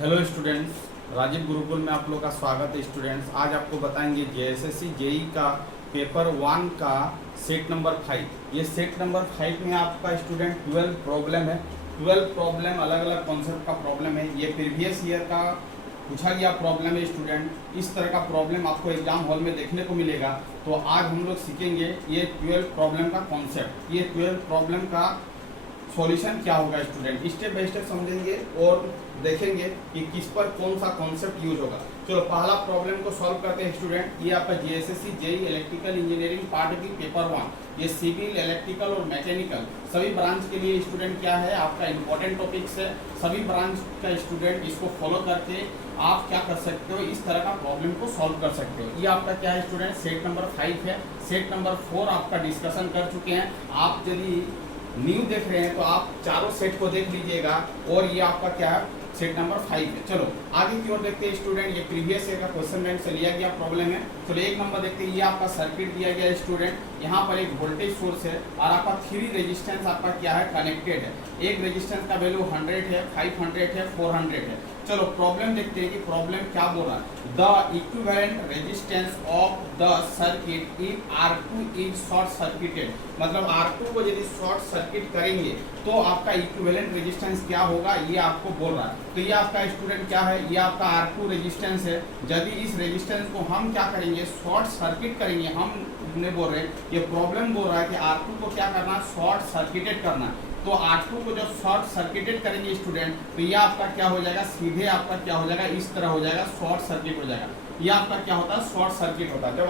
Hello students, Rajiv Gurukul में आप लोग का स्वागत है। स्टूडेंट्स, आज आपको बताएंगे जेएसएससी जेई का पेपर 1 का सेट नंबर 5। ये सेट नंबर 5 में आपका स्टूडेंट 12 प्रॉब्लम है। 12 प्रॉब्लम अलग अलग कॉन्सेप्ट का प्रॉब्लम है। ये प्रीवियस ईयर का पूछा गया प्रॉब्लम है। स्टूडेंट, इस तरह का प्रॉब्लम आपको एग्जाम हॉल में देखने को मिलेगा। तो आज हम लोग सीखेंगे ये 12 प्रॉब्लम का कॉन्सेप्ट, ये 12 प्रॉब्लम का सॉल्यूशन क्या होगा। स्टूडेंट, स्टेप बाय स्टेप समझेंगे और देखेंगे कि किस पर कौन सा कॉन्सेप्ट यूज होगा। चलो पहला प्रॉब्लम को सॉल्व करते हैं। स्टूडेंट, ये आपका JSSC JE electrical engineering part की पेपर 1, ये सिविल, इलेक्ट्रिकल और मैकेनिकल सभी ब्रांच के लिए स्टूडेंट क्या है, आपका इंपॉर्टेंट टॉपिक्स है। सभी ब्रांच का स्टूडेंट इसको फॉलो करके आप क्या कर सकते हो, इस तरह का प्रॉब्लम को सॉल्व कर सकते हो। ये आपका क्या है स्टूडेंट, सेट नंबर 5 है। सेट नंबर 4 आपका डिस्कशन कर चुके हैं। आप यदि न्यू देख रहे हैं तो आप चारों सेट को देख लीजिएगा। और ये आपका क्या है, सेट नंबर 5 है। चलो आगे की ओर देखते हैं। स्टूडेंट, ये प्रीवियस ईयर का क्वेश्चन बैंक से लिया गया प्रॉब्लम है। चलो एक नंबर देखते हैं। ये आपका सर्किट दिया गया है स्टूडेंट। यहाँ पर एक वोल्टेज सोर्स है और आपका 3 रेजिस्टेंस आपका क्या है, कनेक्टेड है। एक रेजिस्टेंस का वैल्यू 100 है, 500 है, 400 है। चलो प्रॉब्लम देखते हैं कि प्रॉब्लम क्या बोल रहा है। The equivalent resistance of the circuit if R2 is short circuited, मतलब R2 को यदि शॉर्ट सर्किट करेंगे तो आपका इक्विवेलेंट रेजिस्टेंस क्या होगा, ये आपको बोल रहा है। तो ये आपका स्टूडेंट क्या है, ये आपका R2 रेजिस्टेंस है। यदि इस रेजिस्टेंस को हम क्या करेंगे, शॉर्ट सर्किट करेंगे। हम ने बोल रहे हैं, ये प्रॉब्लम बोल रहा है कि R2 को क्या करना, शॉर्ट सर्किटेड करना। तो R2 को जब शॉर्ट सर्किटेड करेंगे स्टूडेंट, तो ये आपका क्या हो जाएगा, सीधे आपका क्या हो जाएगा, इस तरह हो जाएगा, शॉर्ट सर्किट हो जाएगा। ये आपका क्या होता है, शॉर्ट सर्किट होता है। जब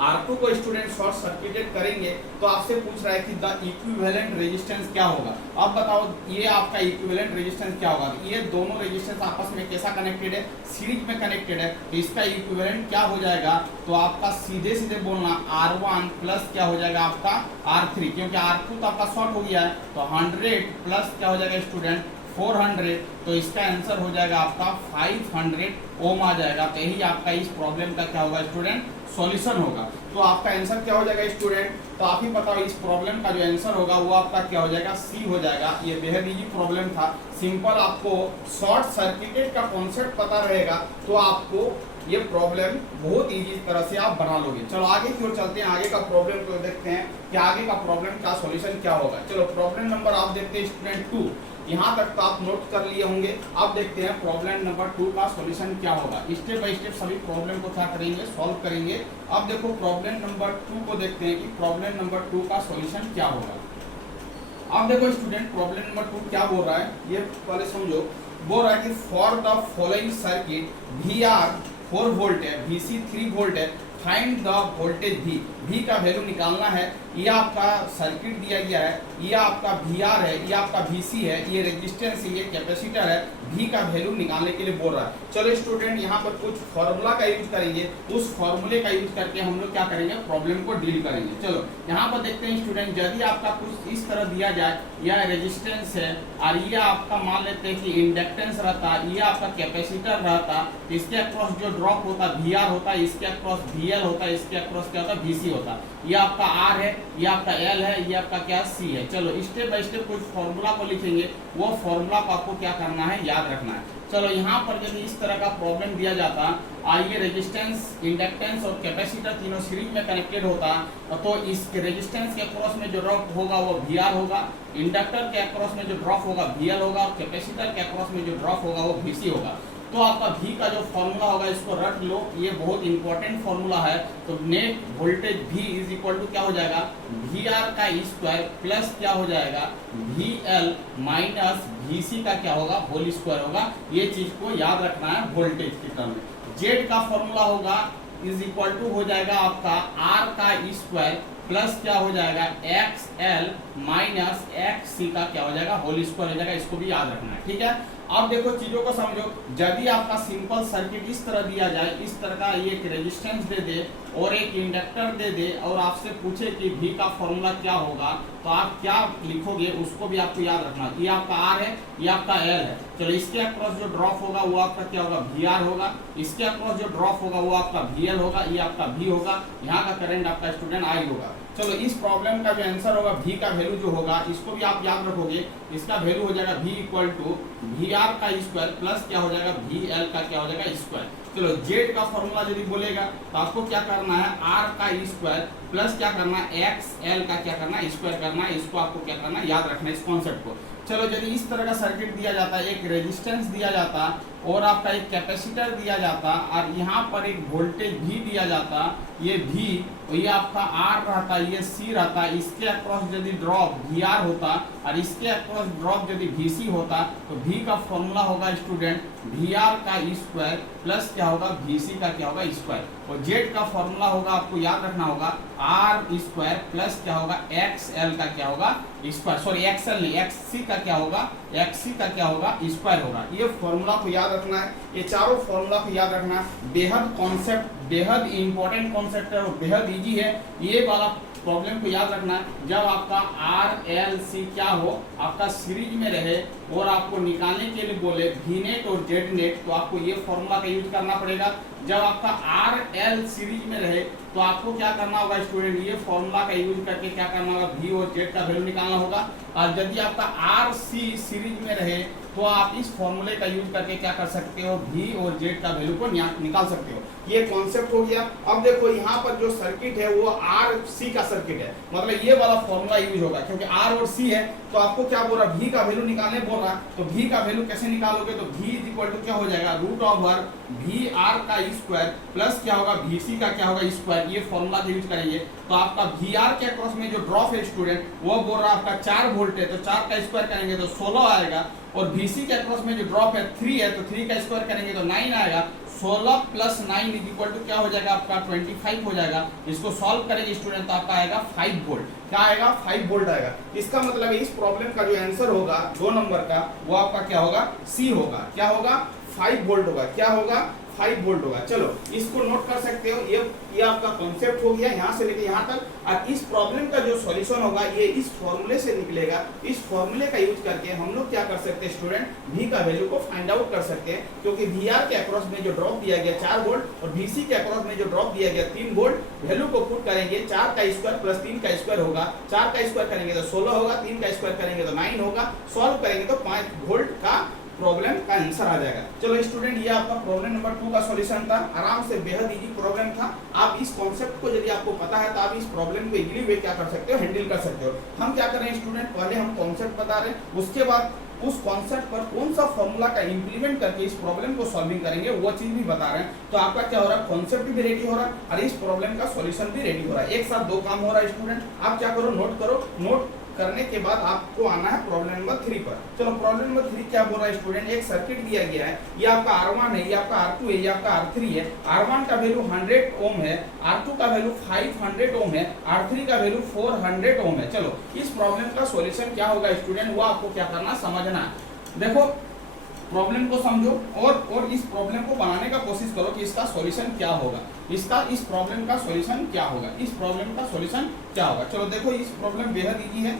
R2 को स्टूडेंट शॉर्ट सर्किटेड करेंगे तो आपसे पूछ रहा है कि द इक्विवेलेंट रेजिस्टेंस क्या होगा। अब बताओ ये आपका इक्विवेलेंट रेजिस्टेंस क्या होगा। ये दोनों रेजिस्टेंस आपस में कैसा कनेक्टेड है, सीरीज में कनेक्टेड है। तो इसका इक्विवेलेंट क्या हो जाएगा, तो आपका सीधे सीधे बोलना R1 प्लस क्या हो जाएगा आपका R3, क्योंकि R2 तो आपका शॉर्ट हो गया है। तो 100 प्लस क्या हो जाएगा स्टूडेंट 400, तो इसका आंसर हो जाएगा आपका 500 ओम आ जाएगा। तो यही आपका इस प्रॉब्लम का क्या होगा स्टूडेंट, सॉल्यूशन होगा। तो आपका आंसर क्या हो जाएगा स्टूडेंट, तो आप ही बताओ इस प्रॉब्लम का जो आंसर होगा वो आपका क्या हो जाएगा, सी हो जाएगा। ये बेहद इजी प्रॉब्लम था, सिंपल। आपको शॉर्ट सर्किटेड का कॉन्सेप्ट पता रहेगा तो आपको ये प्रॉब्लम बहुत इजी तरह से आप बना लोगे। चलो आगे की ओर चलते हैं, आगे का प्रॉब्लम को देखते हैं कि आगे का प्रॉब्लम का सॉल्यूशन क्या होगा। चलो प्रॉब्लम नंबर आप देखते हैं स्टूडेंट 2। यहाँ तक तो आप नोट कर लिए होंगे। अब देखते हैं प्रॉब्लम नंबर 2 का सॉल्यूशन क्या होगा। स्टेप बाय स्टेप सभी प्रॉब्लम को क्या करेंगे, सॉल्व करेंगे। अब देखो प्रॉब्लम नंबर 2 को देखते हैं कि प्रॉब्लम नंबर 2 का सॉल्यूशन क्या होगा। अब देखो स्टूडेंट, प्रॉब्लम नंबर 2 क्या बोल रहा है, ये पहले समझो। बोल रहा है कि for the following circuit VR 4 volt है, VC 3 वोल्ट है, फाइंड द वोल्टेज V का वैल्यू निकालना है। ये आपका सर्किट दिया गया है, ये आपका VR है, ये आपका VC है, ये रेजिस्टेंस है, ये कैपेसिटर है। V का वैल्यू निकालने के लिए बोल रहा है। चलो स्टूडेंट, यहाँ पर कुछ फॉर्मूला का यूज करेंगे। उस फॉर्मूले का यूज करके हम लोग क्या करेंगे, प्रॉब्लम को डील करेंगे। चलो यहाँ पर देखते हैं स्टूडेंट, यदि आपका कुछ इस तरह दिया जाए, यह रेजिस्टेंस है और ये आपका मान लेते हैं कि इंडक्टेंस रहता, ये आपका कैपेसिटर रहता, इसके अक्रॉस जो ड्रॉप होता VR होता, इसके अक्रॉस VL होता, इसके अक्रॉस क्या होता, VC होता। ये आपका R है, ये आपका L है, ये आपका क्या C है। चलो स्टेप बाय स्टेप कुछ फॉर्मूला को लिखेंगे, वो फॉर्मूला को आपको क्या करना है, याद रखना है। चलो यहाँ पर यदि इस तरह का प्रॉब्लम दिया जाता, ये रेजिस्टेंस, इंडक्टेंस और कैपेसिटर तीनों सीरीज में कनेक्टेड होता, तो इस रेजिस्टेंस के अक्रॉस में जो ड्रॉप होगा वो VR होगा, इंडक्टर के अक्रॉस में जो ड्रॉप होगा VL होगा, कैपेसिटर के अक्रॉस में जो ड्रॉप होगा वो VC होगा। तो आपका V का जो फॉर्मूला होगा इसको रट लो, ये बहुत इंपॉर्टेंट फॉर्मूला है। तो net voltage V is equal to क्या हो जाएगा, VR का स्क्वायर प्लस क्या हो जाएगा, VL माइनस VC का क्या होगा, होल स्क्वायर होगा। ये चीज को याद रखना है वोल्टेज के टर्म में। Z का फॉर्मूला होगा इज इक्वल टू हो जाएगा आपका R का स्क्वायर प्लस क्या हो जाएगा, XL माइनस XC का क्या हो जाएगा, होल स्क्वायर हो जाएगा। इसको भी याद रखना है, ठीक है। अब देखो चीजों को समझो। यदि आपका सिंपल सर्किट इस तरह दिया जाए, इस तरह का एक रेजिस्टेंस दे दे और एक इंडक्टर दे दे और आपसे पूछे कि V का फॉर्मूला क्या होगा, तो आप क्या लिखोगे उसको भी आपको याद रखना। ये आपका R है, ये आपका L है। चलो इसके अक्रॉस जो ड्रॉप होगा वो आपका क्या होगा, VR होगा। इसके अक्रॉस जो ड्रॉप होगा वो आपका VL होगा, ये आपका V होगा। यहाँ का करंट आपका स्टूडेंट I होगा। चलो इस प्रॉब्लम का जो आंसर होगा v का वैल्यू जो होगा इसको भी आप याद रखोगे, इसका वैल्यू हो जाएगा v equal to V R का स्क्वायर प्लस क्या हो जाएगा वी एल का क्या हो जाएगा स्क्वायर। चलो z का फॉर्मूला यदि बोलेगा तो आपको क्या करना है r का स्क्वायर प्लस क्या करना है एक्स एल का क्या करना है स्क्वायर करना है। इसको आपको क्या करना है याद रखना है इस कॉन्सेप्ट को। चलो यदि इस तरह का सर्किट दिया जाता है, एक रेजिस्टेंस दिया जाता और आपका एक कैपेसिटर दिया जाता और यहाँ पर एक वोल्टेज भी दिया जाता, ये V और ये आपका R रहता, ये C रहता, इसके अक्रॉस यदि ड्रॉप VR होता और इसके अक्रॉस ड्रॉप यदि VC होता तो V का फॉर्मूला होगा स्टूडेंट VR का स्क्वायर प्लस क्या होगा VC का क्या होगा स्क्वायर, और Z का फॉर्मूला होगा आपको याद रखना होगा R स्क्वायर प्लस क्या होगा XL का क्या होगा स्क्वायर, सॉरी XL नहीं XC का क्या होगा XC का क्या होगा स्क्वायर होगा। ये फॉर्मूला को याद रखना है, ये चारों फॉर्मूला को याद रखना है। बेहद कॉन्सेप्ट बेहद इंपॉर्टेंट कॉन्सेप्ट है और बेहद इजी है। ये वाला प्रॉब्लम को याद रखना है, जब आपका आर एल सी क्या हो आपका सीरीज में रहे और आपको निकालने के लिए बोले वी नेट और जेड नेट, तो आपको ये फॉर्मूला का यूज करना पड़ेगा। जब आपका आर एल सीरीज में रहे तो आपको क्या करना होगा स्टूडेंट, ये फॉर्मूला का यूज करके क्या करना होगा वी और जेड का वैल्यू निकालना होगा। और यदि आपका आर सी सीरीज में रहे तो आप इस फॉर्मूले का यूज करके क्या कर सकते हो, वी और जेड का वैल्यू को निकाल सकते हो। ये कॉन्सेप्ट हो गया। अब देखो यहाँ पर जो सर्किट है वो आर सी का सर्किट है, मतलब ये वाला फॉर्मूला यूज होगा क्योंकि आर और सी है। तो आपको क्या बोल रहा है, वी का वैल्यू निकालने बोल रहा है, तो वी का वैल्यू कैसे निकालोगे, तो वी इज इक्वल टू क्या हो जाएगा रूट ओवर वी आर का स्क्वायर प्लस क्या होगा वी सी का क्या होगा स्क्वायर। ये फॉर्मूला यूज करेंगे तो आपका वी आर के अक्रॉस में जो ड्रॉप है स्टूडेंट वो बोल रहा है आपका 4 वोल्ट है, तो 4 का स्क्वायर करेंगे तो 16 आएगा, और VC के अक्रॉस में जो ड्रॉप है 3 है, तो 3 का स्क्वायर करेंगे तो 9 आएगा। 16 प्लस 9 इज इक्वल टू क्या हो जाएगा आपका 25 हो जाएगा। इसको सॉल्व करेंगे स्टूडेंट तो आपका आएगा 5 वोल्ट। क्या आएगा 5 वोल्ट आएगा। इसका मतलब है इस प्रॉब्लम का जो आंसर होगा 2 नंबर का वो आपका क्या होगा सी होगा। क्या होगा 5 वोल्ट होगा। क्या होगा 5 वोल्ट होगा। चलो इसको नोट कर सकते हो, ये आपका कॉन्सेप्ट हो गया यहाँ से लेके यहाँ तक। और इस प्रॉब्लम का जो सॉल्यूशन होगा ये इस फॉर्मूले से निकलेगा। इस फॉर्मूले का यूज करके हम लोग क्या कर सकते हैं स्टूडेंट, वी का वैल्यू को फाइंड आउट कर सकते हैं, क्योंकि वी आर के अक्रॉस में जो ड्रॉप दिया गया 4 वोल्ट और VC के अक्रॉस में जो ड्रॉप दिया गया 3 वोल्ट। वैल्यू को पुट करेंगे 4 का स्क्वायर प्लस 3 का स्क्वायर होगा। 4 का स्क्वायर करेंगे तो 16 होगा, 3 का स्क्वायर करेंगे तो 9 होगा, सॉल्व करेंगे तो 5 वोल्ट का प्रॉब्लम का आंसर आ जाएगा। चलो स्टूडेंट ये आपका प्रॉब्लम नंबर 2 का सॉल्यूशन था। आराम से बेहद इजी प्रॉब्लम था। आप इस कॉन्सेप्ट को यदि आपको पता है तो आप इस प्रॉब्लम को इजीली वे क्या कर सकते हो, हैंडल कर सकते हो। हम क्या कर रहे हैं स्टूडेंट, पहले हम कॉन्सेप्ट बता रहे हैं, उसके बाद उस कॉन्सेप्ट पर कौन सा फॉर्मूला का इंप्लीमेंट करके इस प्रॉब्लम को सॉल्विंग करेंगे वो चीज भी बता रहे हैं। तो आपका क्या हो रहा है, कॉन्सेप्ट भी रेडी हो रहा है और इस प्रॉब्लम का सॉल्यूशन भी रेडी हो रहा है। एक साथ 2 काम हो रहा है स्टूडेंट। आप क्या करो, नोट करो। नोट करने के बाद आपको आना है प्रॉब्लम नंबर 3 पर। चलो प्रॉब्लम नंबर 3 क्या बोल रहा है स्टूडेंट, एक सर्किट दिया गया है, ये आपका R1 है, ये आपका R2 है, ये आपका R3 है। R1 का वैल्यू 100 ओम है, R2 का वैल्यू 500 ओम है, R3 का वैल्यू 400 ओम है। चलो इस प्रॉब्लम का सॉल्यूशन क्या होगा स्टूडेंट, वो आपको क्या करना समझना है। देखो प्रॉब्लम को समझो और इस प्रॉब्लम को बनाने का कोशिश करो कि इसका सॉल्यूशन क्या होगा, इस प्रॉब्लम का सॉल्यूशन क्या होगा, इस प्रॉब्लम का सॉल्यूशन क्या होगा। चलो देखो इस प्रॉब्लम बेहद इजी है,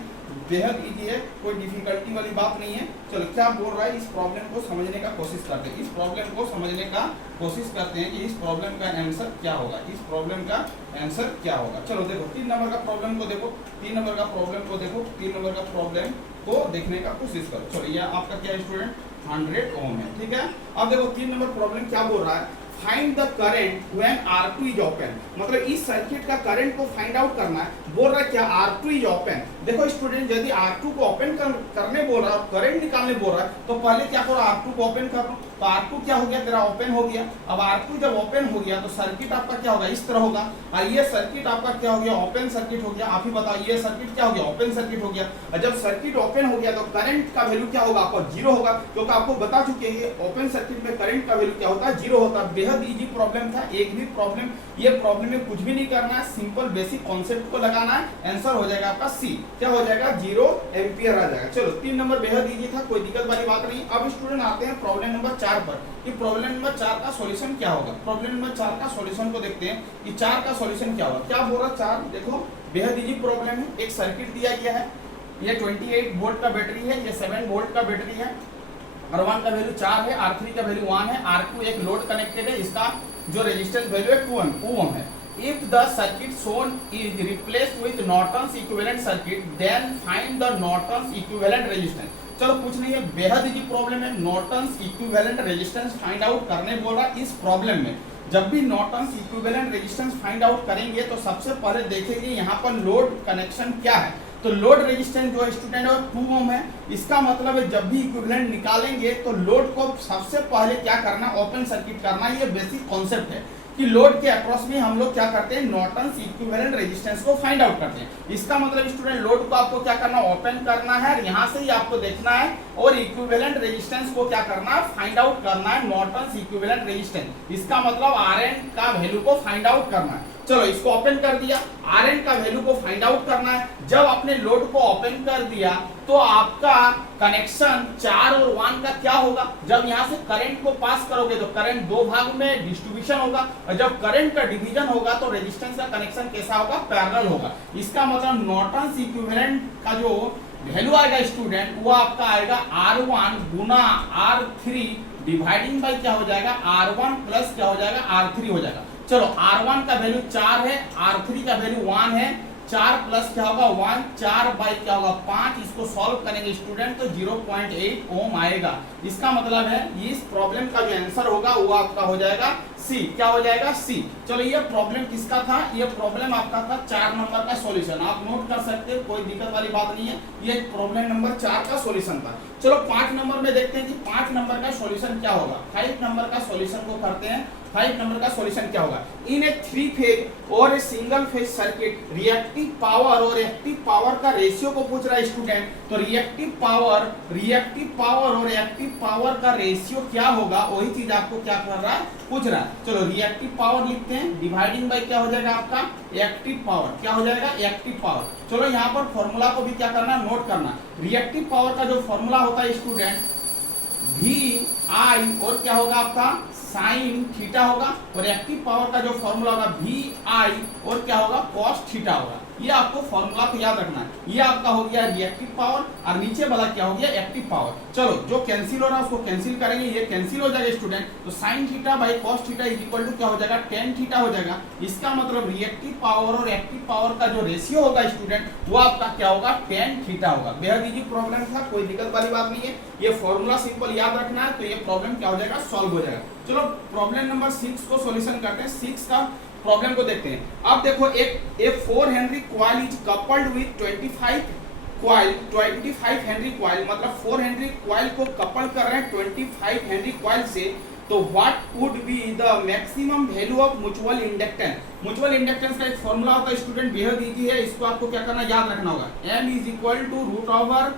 बेहद इजी है, कोई डिफिकल्टी वाली बात नहीं है। चलो क्या बोल रहा है, इस प्रॉब्लम को समझने का कोशिश करते हैं, इस प्रॉब्लम को समझने का कोशिश करते हैं कि इस प्रॉब्लम का आंसर क्या होगा, इस प्रॉब्लम का आंसर क्या होगा। चलो देखो 3 नंबर का प्रॉब्लम को देखो, 3 नंबर का प्रॉब्लम को देखो, 3 नंबर का प्रॉब्लम को देखने का कोशिश करो। चलो ये आपका क्या स्टूडेंट 100 ओम है, ठीक है। अब देखो 3 नंबर प्रॉब्लम क्या बोल रहा है, find the current when R2 is open. मतलब इस सर्किट का करंट को फाइंड आउट करना है। बोल रहा है क्या R2 इज ओपन। देखो स्टूडेंट यदि R2 को ओपन करने बोल रहा है, करंट निकालने बोल रहा है, तो पहले क्या करो R2 को ओपन कर लो। तो R2 क्या हो गया तेरा ओपन हो गया। अब R2 जब ओपन हो गया तो सर्किट आपका क्या होगा, इस तरह होगा। और ये सर्किट आपका क्या हो गया, ओपन सर्किट हो गया। आप ही बताओ ये सर्किट क्या हो गया, ओपन सर्किट हो गया। और जब सर्किट ओपन हो गया तो करंट का वैल्यू क्या होगा, आपका 0 होगा, क्योंकि आपको बता चुके हैं ओपन सर्किट में करंट का वैल्यू क्या होता है, 0 होता है। बेहद इजी प्रॉब्लम था, एक भी प्रॉब्लम, ये प्रॉब्लम में कुछ भी नहीं करना है, सिंपल बेसिक कॉन्सेप्ट को लगाना है, आंसर हो जाएगा आपका सी। क्या हो जाएगा 0 एम्पियर आ जाएगा। चलो 3 नंबर बेहद इजी था, कोई दिक्कत वाली बात नहीं। अब स्टूडेंट आते हैं प्रॉब्लम नंबर 4 पर कि प्रॉब्लम नंबर 4 का सॉल्यूशन क्या होगा। प्रॉब्लम नंबर 4 का सॉल्यूशन को देखते हैं कि 4 का सॉल्यूशन क्या होगा। क्या बोल रहा 4, देखो बेहद इजी प्रॉब्लम है। एक सर्किट दिया गया है, ये 28 वोल्ट का बैटरी है, ये 7 वोल्ट का बैटरी है। R1 का वैल्यू 4 है, R3 का वैल्यू 1 है, R2 एक लोड कनेक्टेड है, इसका जो रेजिस्टेंस वैल्यू है 2 ओम है। if the circuit shown is replaced with Norton's equivalent circuit, then find the Norton's equivalent resistance. चलो कुछ नहीं है, बेहद इजी प्रॉब्लम है। Norton's equivalent resistance find out करने बोल रहा इस प्रॉब्लम में। जब भी Norton's equivalent resistance find out करेंगे तो सबसे पहले देखेंगे यहाँ पर लोड कनेक्शन क्या है। तो लोड रेजिस्टेंस जो स्टूडेंट है 2 ओम है। इसका मतलब है जब भी इक्विवेलेंट निकालेंगे तो लोड को सबसे पहले क्या करना, ओपन सर्किट करना। ये बेसिक कॉन्सेप्ट है कि लोड के अक्रॉस में हम लोग क्या करते हैं, नॉर्टन्स इक्विवेलेंट रेजिस्टेंस को फाइंड आउट करते हैं। इसका मतलब स्टूडेंट लोड को आपको क्या करना, ओपन करना है, यहाँ से ही आपको देखना है और इक्विवेलेंट रेजिस्टेंस को क्या करना है, फाइंड आउट करना है, नॉर्टन्स इक्विवेलेंट रेजिस्टेंस। इसका मतलब आरएन का वैल्यू को फाइंड आउट करना है। चलो इसको ओपन कर दिया, आरएन का वैल्यू को फाइंड आउट करना है। जब आपने लोड को ओपन कर दिया तो आपका कनेक्शन 4 और 1 का क्या होगा, जब यहाँ से करंट को पास करोगे तो करंट 2 भाग में डिस्ट्रीब्यूशन होगा और जब करंट का डिवीजन होगा तो रेजिस्टेंस का कनेक्शन कैसा होगा, पैरेलल होगा। इसका मतलब नॉर्टन्स इक्विवेलेंट का जो वैल्यू आएगा स्टूडेंट वो आपका आएगा R1 Guna R3 dividing by क्या हो जाएगा, R1 प्लस क्या हो जाएगा, R3 हो जाएगा। चलो R1 का वैल्यू 4 है, R3 का वैल्यू 1 है, 4 प्लस क्या होगा 1, 4 बाई क्या होगा 5। इसको सॉल्व करेंगे स्टूडेंट तो 0.8 ओम आएगा। इसका मतलब है इस प्रॉब्लम का जो आंसर होगा वो आपका हो जाएगा सी। क्या हो जाएगा, सी। चलो ये प्रॉब्लम किसका था, ये प्रॉब्लम आपका था 4 नंबर का सॉल्यूशन। आप नोट कर सकते हो, कोई दिक्कत वाली बात नहीं है। ये प्रॉब्लम नंबर 4 का सॉल्यूशन था। चलो 5 नंबर में देखते हैं कि 5 नंबर का सॉल्यूशन क्या होगा। 5 नंबर का सॉल्यूशन को करते हैं। 5 नंबर का सॉल्यूशन क्या होगा, इन ए 3 फेज और a single phase circuit reactive power और एक्टिव पावर का रेशियो को पूछ रहा है स्टूडेंट। तो रिएक्टिव पावर और एक्टिव पावर का रेशियो क्या होगा, वही चीज आपको क्या कर रहा है, पूछ रहा है। चलो रिएक्टिव पावर लिखते हैं, डिवाइडिंग बाय क्या हो जाएगा आपका, एक्टिव पावर। क्या हो जाएगा, एक्टिव पावर। चलो यहाँ पर फॉर्मूला को भी क्या करना, नोट करना। रिएक्टिव पावर का जो फॉर्मूला होता है स्टूडेंट VI और क्या होगा आपका साइन थीटा होगा, और एक्टिव पावर का जो फॉर्मूला होगा VI और क्या होगा कॉस थीटा होगा। ये आपको फॉर्मूला को याद रखना है। ये आपका हो गया रिएक्टिव पावर और नीचे वाला क्या हो गया, एक्टिव पावर। चलो जो कैंसिल हो रहा है उसको कैंसिल करेंगे, ये कैंसिल हो जाएगा स्टूडेंट। तो sine theta by cos theta is equal to क्या हो जाएगा, टेन थीटा हो जाएगा। इसका मतलब रिएक्टिव पावर और एक्टिव पावर का जो रेशियो होगा स्टूडेंट वो आपका क्या होगा, टेन थीटा होगा। बेहद इजी प्रॉब्लम था, कोई दिक्कत वाली बात नहीं है। ये फॉर्मूला सिंपल याद रखना है तो ये प्रॉब्लम क्या हो जाएगा, सॉल्व हो जाएगा। चलो प्रॉब्लम नंबर 6 को सॉल्यूशन करते हैं। 6 का प्रॉब्लम को देखते हैं। अब देखो एक 4 Henry coil is coupled with 25 Henry coil, मतलब 4 हेनरी कॉइल को कपल कर रहे हैं 25 हेनरी कॉइल से। तो what would be the maximum value of mutual inductance. Mutual inductance का एक फॉर्मूला होता है स्टूडेंट, बेहद इजी है। इसको आपको क्या करना, याद रखना होगा। M is equal to root over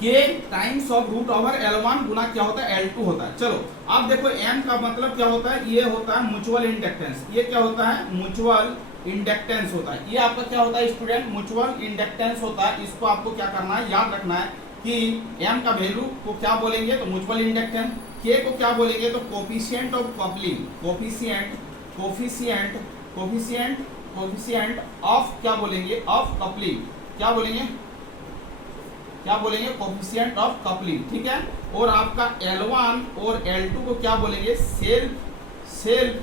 K times of root over L1 गुना क्या होता है, L2 होता है। चलो अब देखो M का मतलब क्या होता है, ये होता है म्यूचुअल इंडक्टेंस। ये क्या होता है, म्यूचुअल इंडक्टेंस होता है। ये आपका क्या होता है स्टूडेंट, म्यूचुअल इंडक्टेंस होता है। इसको आपको क्या करना है, याद रखना है कि M का वैल्यू को क्या बोलेंगे, तो म्यूचुअल इंडक्टेंस। K को क्या बोलेंगे, तो coefficient of coupling, coefficient of क्या बोलेंगे, ऑफ कपलिंग। क्या बोलेंगे, कोफिशिएंट ऑफ कपलिंग, ठीक है। और आपका L1 और L2 को क्या बोलेंगे, सेल्फ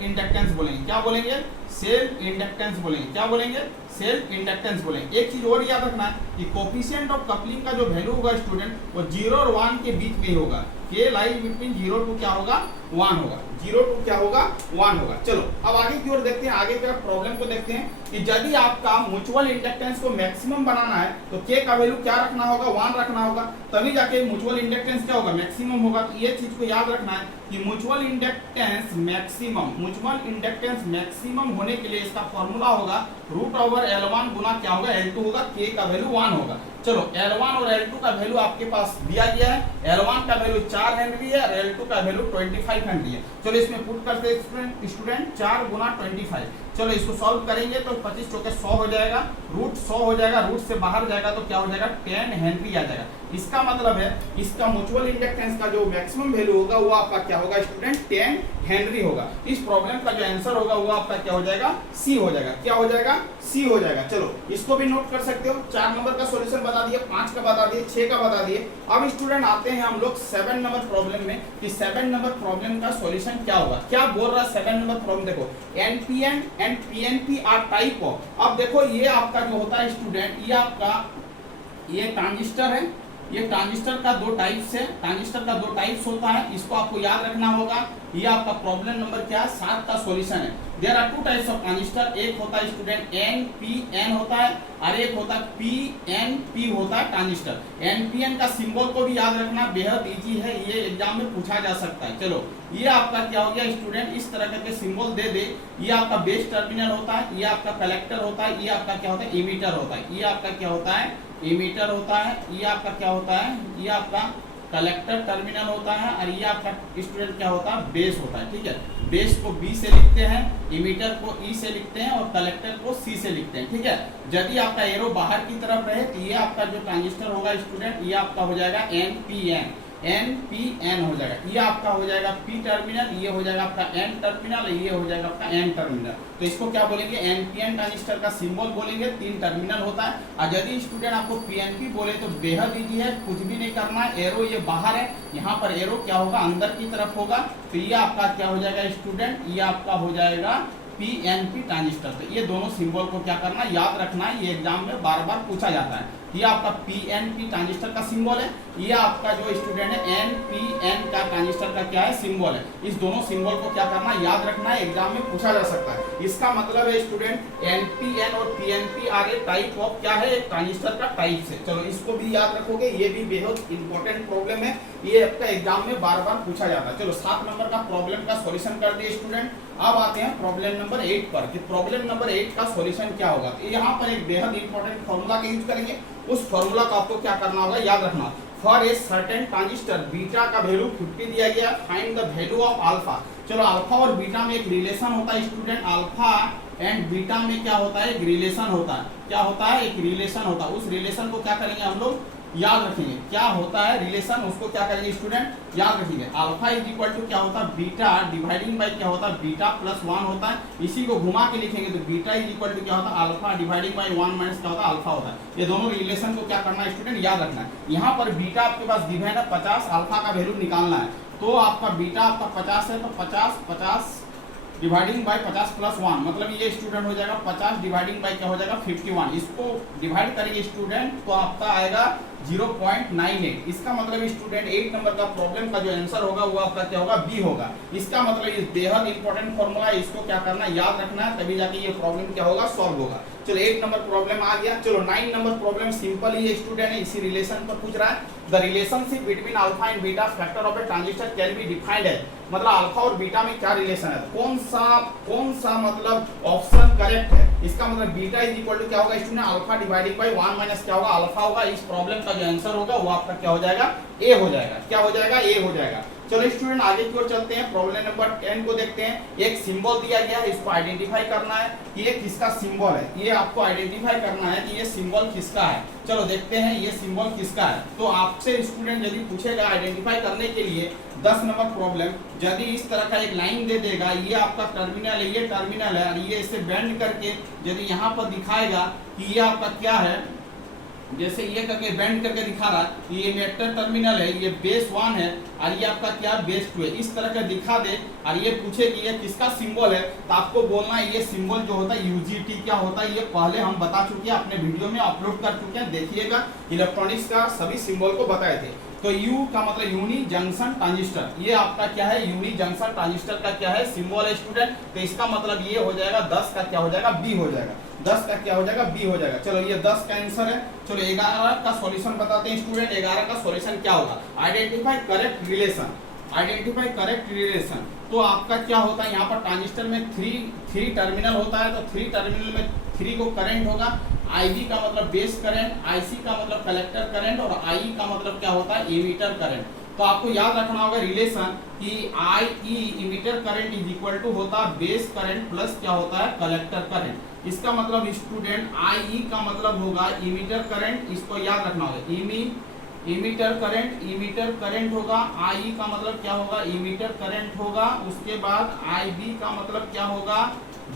इंडक्टेंस बोलेंगे। क्या बोलेंगे, सेल्फ इंडक्टेंस बोलेंगे। क्या बोलेंगे, सेल्फ इंडक्टेंस बोलेंगे। एक चीज और याद रखना है कि कोफिशिएंट ऑफ कपलिंग का जो वैल्यू होगा स्टूडेंट वो 0 और 1 के बीच में होगा। K लाइज बिटवीन 0 टू क्या होगा, 1 होगा। 0 टू क्या होगा, 1 होगा। चलो अब आगे की ओर देखते हैं। आगे का प्रॉब्लम को देखते हैं कि यदि आपका म्यूचुअल इंडक्टेंस को मैक्सिमम बनाना है तो K का वैल्यू क्या रखना होगा, 1 रखना होगा, तभी जाके म्यूचुअल इंडक्टेंस क्या होगा, मैक्सिमम होगा। तो ये चीज को याद रखना है कि म्यूचुअल इंडक्टेंस मैक्सिमम होने के लिए इसका फॉर्मूला होगा रूट ओवर L1 गुना क्या होगा, L2 होगा। K का वैल्यू 1 होगा। चलो L1 और L2 का वैल्यू आपके पास दिया गया है। L1 का वैल्यू 4 हेनरी है और L2 का वैल्यू 25 हेनरी है। चलो इसमें पुट करते हैं स्टूडेंट, 4 गुना 25। चलो इसको सॉल्व करेंगे तो 25 चौके 100 हो जाएगा, रूट 100 हो जाएगा, रूट से बाहर जाएगा तो क्या हो जाएगा 10 हेनरी आ जाएगा। इसका मतलब है इसका म्यूचुअल इंडक्टेंस का जो मैक्सिमम वैल्यू होगा वो आपका क्या होगा स्टूडेंट 10 हेनरी होगा। इस प्रॉब्लम का जो आंसर होगा वो आपका क्या हो जाएगा सी हो जाएगा। क्या हो जाएगा सी हो जाएगा। चलो इसको भी नोट कर सकते हो। 4 नंबर का सॉल्यूशन बता दिए, 5 का बता दिए, 6 का बता दिए। अब स्टूडेंट आते हैं हम लोग 7 नंबर प्रॉब्लम में कि 7 नंबर प्रॉब्लम का सॉल्यूशन क्या होगा। क्या बोल रहा है 7 नंबर प्रॉब्लम, देखो NPN and PNP are type of. अब देखो ये आपका जो होता है स्टूडेंट, ये आपका ये ट्रांजिस्टर है, ये ट्रांजिस्टर का दो टाइप्स है, ट्रांजिस्टर का दो टाइप्स होता है, इसको आपको याद रखना होगा। ये आपका प्रॉब्लम नंबर क्या है 7 का सॉल्यूशन है। There are two types of transistor, एक होता है स्टूडेंट एनपीएन होता है और एक होता है पीएनपी होता है ट्रांजिस्टर। एनपीएन का सिंबल को भी याद रखना बेहद इजी है, ये एग्जाम में पूछा जा सकता है। चलो ये आपका क्या हो गया स्टूडेंट, इस तरह के सिंबल दे दे। ये आपका बेस टर्मिनल होता है, ये आपका कलेक्टर होता है, ये आपका क्या होता है इमीटर होता है, ये आपका क्या होता है इमीटर होता है, ये आपका क्या होता है ये आपका कलेक्टर टर्मिनल होता है और ये आपका स्टूडेंट क्या होता है बेस होता है। ठीक है, बेस को बी से लिखते हैं, इमीटर को ई से लिखते हैं और कलेक्टर को सी से लिखते हैं। ठीक है, यदि आपका एरो बाहर की तरफ रहे तो ये आपका जो ट्रांजिस्टर होगा स्टूडेंट ये आपका हो जाएगा एनपीएन, एनपीएन हो जाएगा। ये आपका हो जाएगा पी टर्मिनल, ये हो जाएगा आपका एन टर्मिनल, ये हो जाएगा आपका एन टर्मिनल। तो इसको क्या बोलेंगे एनपीएन ट्रांजिस्टर का सिंबल बोलेंगे, 3 टर्मिनल होता है। और यदि स्टूडेंट आपको पीएनपी बोले तो बेहद इजी है, कुछ भी नहीं करना है। एरो ये बाहर है, यहाँ पर एरो क्या होगा अंदर की तरफ होगा, तो ये आपका क्या हो जाएगा स्टूडेंट, ये आपका हो जाएगा पीएनपी ट्रांजिस्टर। तो ये दोनों सिंबल को क्या करना है याद रखना है, ये एग्जाम में बार बार पूछा जाता है। ये आपका पीएनपी ट्रांजिस्टर का सिंबल है, ये आपका जो स्टूडेंट है एनपीएन का ट्रांजिस्टर का क्या है सिंबल है। इस दोनों सिंबल को क्या करना है याद रखना है, एग्जाम में पूछा जा सकता है। इसका मतलब है स्टूडेंट एनपीएन और PNP are a type of क्या है एक ट्रांजिस्टर का टाइप से। चलो इसको भी याद रखोगे, ये भी बेहद इंपॉर्टेंट प्रॉब्लम है, ये आपका एग्जाम में बार बार पूछा जाता है। चलो 7 नंबर का प्रॉब्लम का सॉल्यूशन कर दिए स्टूडेंट। अब आते हैं प्रॉब्लम नंबर 8 पर कि प्रॉब्लम नंबर 8 का सॉल्यूशन क्या होगा। तो यहाँ पर एक बेहद इंपॉर्टेंट फॉर्मूला का यूज करेंगे, उस फॉर्मूला का आपको क्या करना होगा याद रखना। For a certain transistor beta का वैल्यू 50 दिया गया, find the value of alpha. चलो अल्फा और बीटा में एक रिलेशन होता है स्टूडेंट, अल्फा एंड बीटा में क्या होता है एक रिलेशन होता है। क्या होता है एक रिलेशन होता है, उस रिलेशन को क्या करेंगे हम लोग याद रखेंगे। क्या होता है रिलेशन, उसको क्या करेंगे स्टूडेंट याद रखेंगे। अल्फा इज इक्वल टू क्या होता है बीटा डिवाइडिंग बाय क्या होता है बीटा प्लस 1 होता है। इसी को घुमा के लिखेंगे तो बीटा इज इक्वल टू क्या होता है अल्फा डिवाइडिंग बाय 1 माइनस क्या होता है अल्फा होता है। ये दोनों रिलेशन को क्या करना है स्टूडेंट याद रखना है। यहाँ पर बीटा आपके पास गिवन है 50, अल्फा का वैल्यू निकालना है। तो आपका बीटा आपका 50 है तो 50 डिवाइडिंग बाय 50 प्लस 1 मतलब ये स्टूडेंट हो जाएगा 50 डिवाइडिंग बाय क्या हो जाएगा 51। इसको डिवाइड करेंगे स्टूडेंट तो आपका आएगा 0.98। इसका मतलब स्टूडेंट 8 नंबर का प्रॉब्लम का जो आंसर होगा वो आपका क्या होगा बी होगा। इसका मतलब ये बेहद इंपॉर्टेंट फॉर्मूला है, इसको क्या करना याद रखना है, तभी जाके ये प्रॉब्लम क्या होगा सॉल्व होगा। चलो 8 नंबर प्रॉब्लम आ गया। चलो 9 नंबर प्रॉब्लम सिंपल ही स्टूडेंट है, इसी रिलेशन पर पूछ रहा है। The relationship between alpha and beta factor of A transistor can be defined है। मतलब अल्फा और बीटा में क्या रिलेशन है, कौन सा मतलब ऑप्शन करेक्ट है। इसका मतलब बीटा इज इक्वल टू क्या होगा student alpha dividing by 1 minus क्या होगा अल्फा होगा। इस प्रॉब्लम का जो आंसर होगा वो आपका क्या हो जाएगा ए हो जाएगा। क्या हो जाएगा ए हो जाएगा। चलो स्टूडेंट आगे की ओर चलते हैं, प्रॉब्लम नंबर 10 को देखते हैं। एक सिंबल दिया गया है, इसको आइडेंटिफाई करना है कि ये किसका सिंबल है। ये आपको आइडेंटिफाई करना है कि ये सिंबल किसका है। चलो देखते हैं ये सिंबल किसका है। तो आपसे स्टूडेंट यदि पूछेगा आइडेंटिफाई करने के लिए 10 नंबर प्रॉब्लम, यदि इस तरह का एक लाइन दे देगा, ये आपका टर्मिनल है, ये टर्मिनल है और ये इसे बेंड करके यदि यहाँ पर दिखाएगा कि ये आपका क्या है, जैसे ये करके बेंड करके दिखा रहा है ये इमिटर टर्मिनल है, ये बेस 1 है और ये आपका क्या बेस 2 है। इस तरह का दिखा दे और ये पूछे कि ये किसका सिंबल है, तो आपको बोलना है ये सिंबल जो होता है यूजीटी क्या होता है, ये पहले हम बता चुके हैं, अपने वीडियो में अपलोड कर चुके हैं, देखिएगा इलेक्ट्रॉनिक्स का सभी सिंबल को बताए थे। तो यू का मतलब यूनी जंक्शन ट्रांजिस्टर, ये आपका क्या है यूनी जंक्शन ट्रांजिस्टर का क्या है सिंबल है स्टूडेंट। तो इसका मतलब ये हो जाएगा 10 का क्या हो जाएगा बी हो जाएगा, 10 का क्या हो जाएगा बी हो जाएगा। चलो ये 10 का आंसर है। चलो 11 का सॉल्यूशन बताते हैं स्टूडेंट। 11 का सॉल्यूशन क्या होगा, identify correct relation, identify correct relation. तो आपका क्या होता है यहाँ पर ट्रांजिस्टर में 3 टर्मिनल होता है, तो 3 टर्मिनल में 3 को करंट होगा। IB का मतलब बेस करंट, IC का मतलब कलेक्टर करंट और IE का मतलब क्या होता है इमीटर करंट। तो आपको याद रखना होगा रिलेशन कि I E emitter current is equal to होता है बेस करंट प्लस क्या होता है कलेक्टर करंट। इसका मतलब स्टूडेंट आई ई का मतलब होगा इमीटर करंट, इसको याद रखना होगा इमीटर करंट होगा, आई ई का मतलब क्या होगा इमीटर करंट होगा, उसके बाद आई बी का मतलब क्या होगा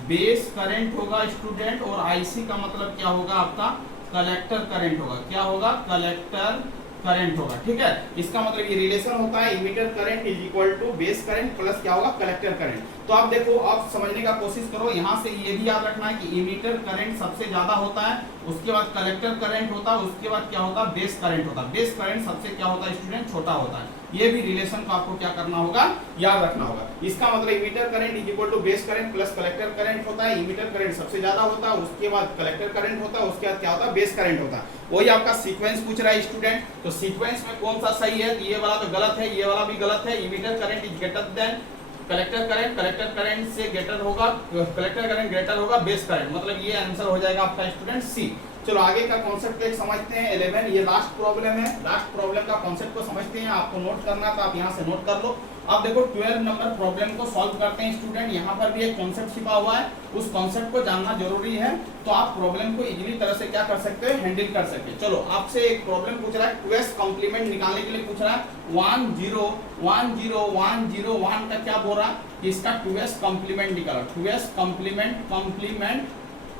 बेस करंट होगा स्टूडेंट, और आई सी का मतलब क्या होगा आपका कलेक्टर करंट होगा। क्या होगा कलेक्टर करंट होगा, ठीक है। इसका मतलब ये रिलेशन होता है emitter current is equal to base current plus क्या होगा कलेक्टर करंट। तो आप देखो, आप समझने का कोशिश करो, यहाँ से ये भी याद रखना है कि इमीटर करंट सबसे ज्यादा होता है, उसके बाद कलेक्टर करंट होता है, उसके बाद क्या होता है बेस करंट होता है। बेस करंट सबसे क्या होता है स्टूडेंट छोटा होता है। ये भी रिलेशन को आपको क्या करना होगा याद रखना होगा। इसका मतलब emitter current is equal to base current plus collector current होता है। इमीटर करंट सबसे ज्यादा होता है, उसके बाद कलेक्टर करंट होता है, उसके बाद क्या होता है बेस करंट होता है। वही आपका सीक्वेंस पूछ रहा है स्टूडेंट, तो सीक्वेंस में कौन सा सही है, ये वाला तो गलत है, ये वाला भी गलत है। Emitter current is greater than collector current, collector current से ग्रेटर होगा, कलेक्टर करंट ग्रेटर होगा बेस करंट, मतलब ये आंसर हो जाएगा आपका स्टूडेंट सी। चलो आगे का कॉन्सेप्ट एक समझते हैं 11, ये लास्ट प्रॉब्लम है। लास्ट प्रॉब्लम का कॉन्सेप्ट को समझते हैं, आपको नोट करना तो आप यहाँ से नोट कर लो। अब देखो 12 नंबर प्रॉब्लम को सॉल्व करते हैं स्टूडेंट। यहाँ पर भी एक कॉन्सेप्ट छिपा हुआ है, उस कॉन्सेप्ट को जानना जरूरी है, तो आप प्रॉब्लम को इजीली तरह से क्या कर सकते हो हैंडल कर सकते हो। चलो आपसे एक प्रॉब्लम पूछ रहा है, 2s कॉम्प्लीमेंट निकालने के लिए पूछ रहा है। 1 0 1 0 1 0 1 का क्या बोल रहा है कि इसका 2s कॉम्प्लीमेंट निकालो। 2s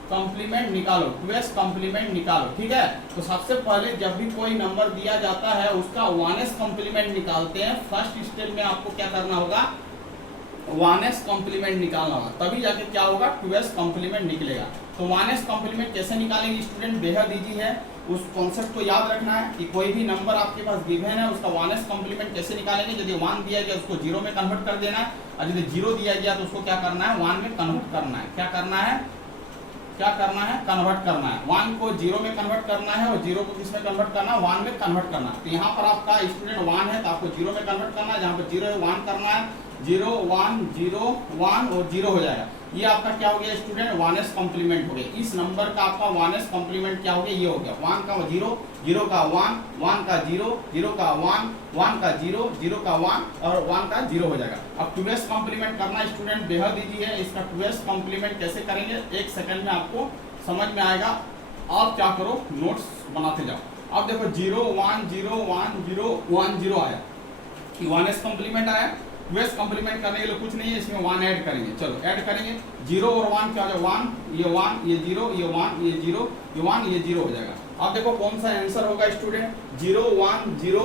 कॉम्प्लीमेंट निकालो, 2s कॉम्प्लीमेंट निकालो, ठीक है। तो सबसे पहले जब भी कोई नंबर दिया जाता है उसका 1s कॉम्प्लीमेंट निकालते हैं। फर्स्ट स्टेप में आपको क्या करना होगा 1s कॉम्प्लीमेंट निकालना होगा, तभी जाके क्या होगा 2s कॉम्प्लीमेंट निकलेगा। तो 1s कॉम्प्लीमेंट कैसे निकालेंगे स्टूडेंट, बेहद ईजी है। उस कॉन्सेप्ट को याद रखना है कि कोई भी नंबर आपके पास गिवन है उसका 1s कॉम्प्लीमेंट कैसे निकालेंगे। यदि 1 दिया गया उसको 0 में कन्वर्ट कर देना है, और यदि 0 दिया गया तो उसको क्या करना है 1 में कन्वर्ट करना है। क्या करना है कन्वर्ट करना है। 1 को 0 में कन्वर्ट करना है और 0 को किस में कन्वर्ट करना है 1 में कन्वर्ट करना है। तो यहाँ पर आपका स्टूडेंट 1 है तो आपको 0 में कन्वर्ट करना है, जहाँ पर 0 है 1 करना है, 0 1 0 1 और 0 हो जाएगा। ये आपका क्या हो गया स्टूडेंट 1s कॉम्प्लीमेंट हो गया। इस नंबर का आपका 1s कॉम्प्लीमेंट क्या हो गया, ये हो गया 1 का 0 0 का 1 1 का 0 0 का 1 1 का 0 0 का 1 और 1 का 0 हो जाएगा। अब 2s कॉम्प्लीमेंट करना स्टूडेंट बेहद ईजी है। इसका 2s कॉम्प्लीमेंट कैसे करेंगे 1 सेकंड में आपको समझ में आएगा। आप क्या करो नोट्स बनाते जाओ। अब देखो 0 1 0 1 0 1 0 आया, 1s कॉम्प्लीमेंट आया। 2s कॉम्प्लीमेंट करने के लिए कुछ नहीं है, इसमें 1 ऐड करेंगे। चलो ऐड करेंगे, 0 और 1 क्या हो जाएगा 1 ये 1 ये 0 ये 1 ये 0 ये 1 ये 0 हो जाएगा। अब देखो कौन सा आंसर होगा स्टूडेंट 0 1 0।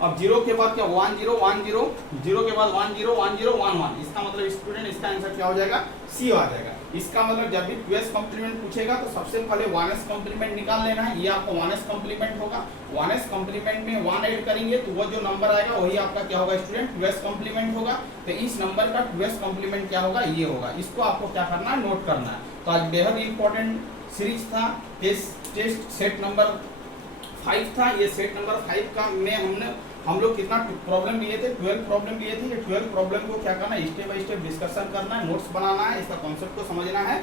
अब 0 के बाद क्या 1 0 1 0, 0 के बाद 1 0 1 0 1 1। इसका मतलब स्टूडेंट इसका आंसर क्या हो जाएगा सी आ जाएगा। इसका मतलब जब भी 2s कॉम्प्लीमेंट पूछेगा तो सबसे पहले 1s कॉम्प्लीमेंट निकाल लेना है। ये आपका 1s कॉम्प्लीमेंट होगा। 1s कॉम्प्लीमेंट में 1 ऐड करेंगे तो वो जो नंबर आएगा वही आपका क्या होगा स्टूडेंट 2s कॉम्प्लीमेंट होगा। तो इस नंबर का 2s कॉम्प्लीमेंट क्या होगा ये होगा। इसको आपको क्या करना है नोट करना है। तो आज बेहद इंपॉर्टेंट सीरीज था, टेस्ट सेट नंबर 5 था। ये सेट नंबर 5 का में हम लोग कितना प्रॉब्लम लिए थे 12 प्रॉब्लम लिए थे। ये 12 प्रॉब्लम को क्या करना है स्टेप बाय स्टेप डिस्कशन करना है, नोट्स बनाना है, इसका कॉन्सेप्ट को समझना है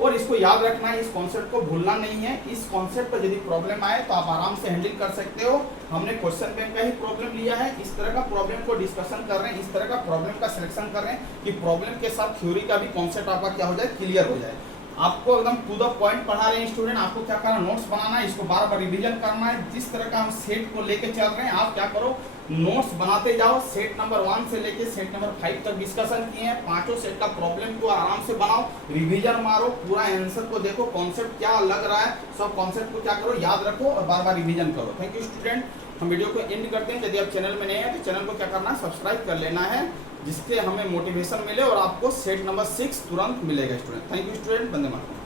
और इसको याद रखना है। इस कॉन्सेप्ट को भूलना नहीं है। इस कॉन्सेप्ट पर यदि प्रॉब्लम आए तो आप आराम से हैंडल कर सकते हो। हमने क्वेश्चन बैंक का ही प्रॉब्लम लिया है, इस तरह का प्रॉब्लम को डिस्कशन कर रहे हैं, इस तरह का प्रॉब्लम का सिलेक्शन कर रहे हैं कि प्रॉब्लम के साथ थ्योरी का भी कॉन्सेप्ट आपका क्या हो जाए क्लियर हो जाए। आपको एकदम टू द पॉइंट पढ़ा रहे हैं स्टूडेंट। आपको क्या करना नोट्स बनाना है, इसको बार बार रिवीजन करना है। जिस तरह का हम सेट को लेके चल रहे हैं आप क्या करो नोट्स बनाते जाओ। सेट नंबर 1 से लेके सेट नंबर 5 तक डिस्कशन किए हैं। पांचों सेट का प्रॉब्लम को आराम से बनाओ, रिवीजन मारो, पूरा आंसर को देखो, कॉन्सेप्ट क्या लग रहा है, सब कॉन्सेप्ट को क्या करो याद रखो और बार बार रिवीजन करो। Thank you student. हम वीडियो को एंड करते हैं। यदि आप चैनल में नए हैं तो चैनल को क्या करना है सब्सक्राइब कर लेना है, जिससे हमें मोटिवेशन मिले और आपको सेट नंबर 6 तुरंत मिलेगा student. Thank you student. Vande Mataram.